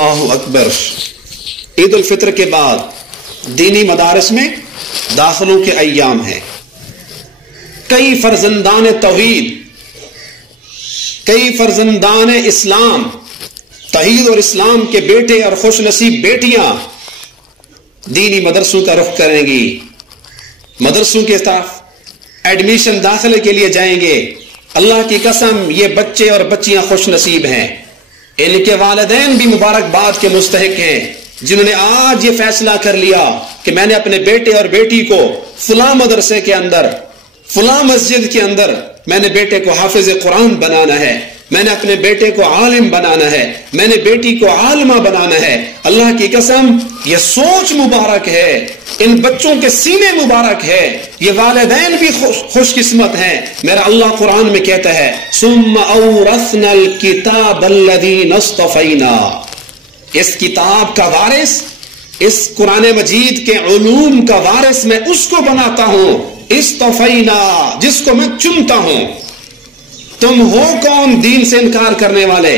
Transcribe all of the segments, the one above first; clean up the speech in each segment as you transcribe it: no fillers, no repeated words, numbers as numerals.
اللہ اکبر. عید الفطر کے بعد دینی مدارس میں داخلوں کے ایام ہیں. کئی فرزندان توحید، کئی فرزندان اسلام، توحید اور اسلام کے بیٹے اور خوش نصیب بیٹیاں دینی مدرسوں کا رخ کریں گی، مدرسوں کے طرف ایڈمیشن داخلے کے لیے جائیں گے. اللہ کی قسم یہ بچے اور بچیاں خوش نصیب ہیں، ان کے والدین بھی مبارکباد کے مستحق ہیں جنہوں نے آج یہ فیصلہ کر لیا کہ میں نے اپنے بیٹے اور بیٹی کو فلاں مدرسے کے اندر، فلاں مسجد کے اندر میں نے بیٹے کو حافظ قرآن بنانا ہے، میں نے اپنے بیٹے کو عالم بنانا ہے، میں نے بیٹی کو عالمہ بنانا ہے. اللہ کی قسم یہ سوچ مبارک ہے، ان بچوں کے سینے مبارک ہے، یہ والدین بھی خوش قسمت ہیں. میرا اللہ قرآن میں کہتا ہے ثم اورثنا الکتاب الذین اصطفینا، اس کتاب کا وارث، اس قرآن مجید کے علوم کا وارث میں اس کو بناتا ہوں، اصطفینا، جس کو میں چنتا ہوں. تم ہو کون دین سے انکار کرنے والے؟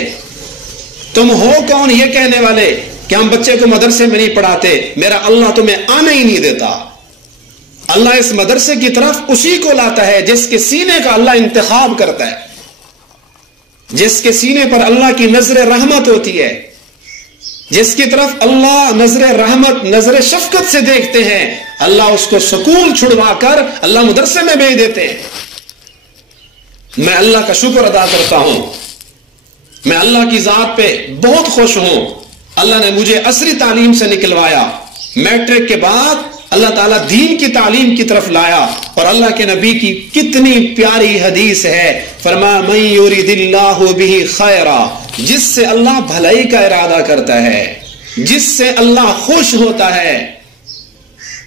تم ہو کون یہ کہنے والے کہ ہم بچے کو مدرسے میں نہیں پڑھاتے؟ میرا اللہ تمہیں آنے ہی نہیں دیتا. اللہ اس مدرسے کی طرف اسی کو لاتا ہے جس کے سینے کا اللہ انتخاب کرتا ہے، جس کے سینے پر اللہ کی نظر رحمت ہوتی ہے، جس کی طرف اللہ نظر رحمت، نظر شفقت سے دیکھتے ہیں. اللہ اس کو سکول چھڑوا کر اللہ مدرسے میں بھیج دیتے ہیں. میں اللہ کا شکر ادا کرتا ہوں، میں اللہ کی ذات پہ بہت خوش ہوں. اللہ نے مجھے عصری تعلیم سے نکلوایا، میٹرک کے بعد اللہ تعالیٰ دین کی تعلیم کی طرف لایا. اور اللہ کے نبی کی کتنی پیاری حدیث ہے، فرمایا من یرید اللہ بہ خیرا، جس سے اللہ بھلائی کا ارادہ کرتا ہے، جس سے اللہ خوش ہوتا ہے،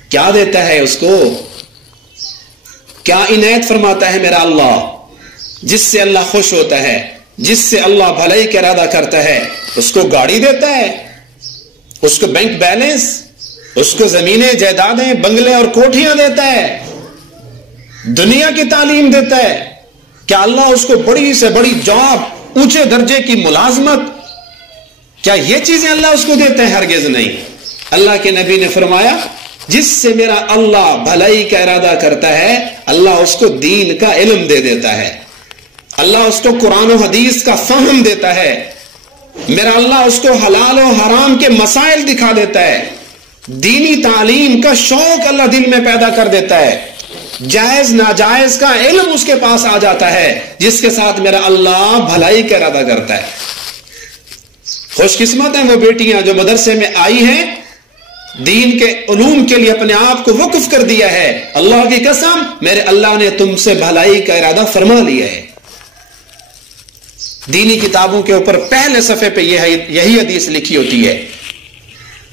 کیا دیتا ہے اس کو؟ کیا عنایت فرماتا ہے میرا اللہ؟ جس سے اللہ خوش ہوتا ہے، جس سے اللہ بھلائی کا ارادہ کرتا ہے، اس کو گاڑی دیتا ہے، اس کو بینک بیلنس، اس کو زمینیں، جائیدادیں، بنگلے اور کوٹھیاں دیتا ہے، دنیا کی تعلیم دیتا ہے. کیا اللہ اس کو بڑی سے بڑی جاب، اونچے درجے کی ملازمت، کیا یہ چیزیں اللہ اس کو دیتے ہیں؟ ہرگز نہیں. اللہ کے نبی نے فرمایا جس سے میرا اللہ بھلائی کا ارادہ کرتا ہے، اللہ اس کو دین کا علم دے دیتا ہے، اللہ اس کو قرآن و حدیث کا فہم دیتا ہے، میرا اللہ اس کو حلال و حرام کے مسائل دکھا دیتا ہے، دینی تعلیم کا شوق اللہ دل میں پیدا کر دیتا ہے، جائز ناجائز کا علم اس کے پاس آ جاتا ہے، جس کے ساتھ میرا اللہ بھلائی کا ارادہ کرتا ہے. خوش قسمت ہیں وہ بیٹیاں جو مدرسے میں آئی ہیں، دین کے علوم کے لیے اپنے آپ کو وقف کر دیا ہے. اللہ کی قسم میرے اللہ نے تم سے بھلائی کا ارادہ فرما لیا ہے. دینی کتابوں کے اوپر پہلے صفحے پہ یہی حدیث لکھی ہوتی ہے،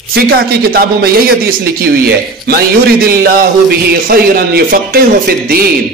فقہ کی کتابوں میں یہی حدیث لکھی ہوئی ہے من یرید اللہ بہ خیرا یفقہہ فی الدین.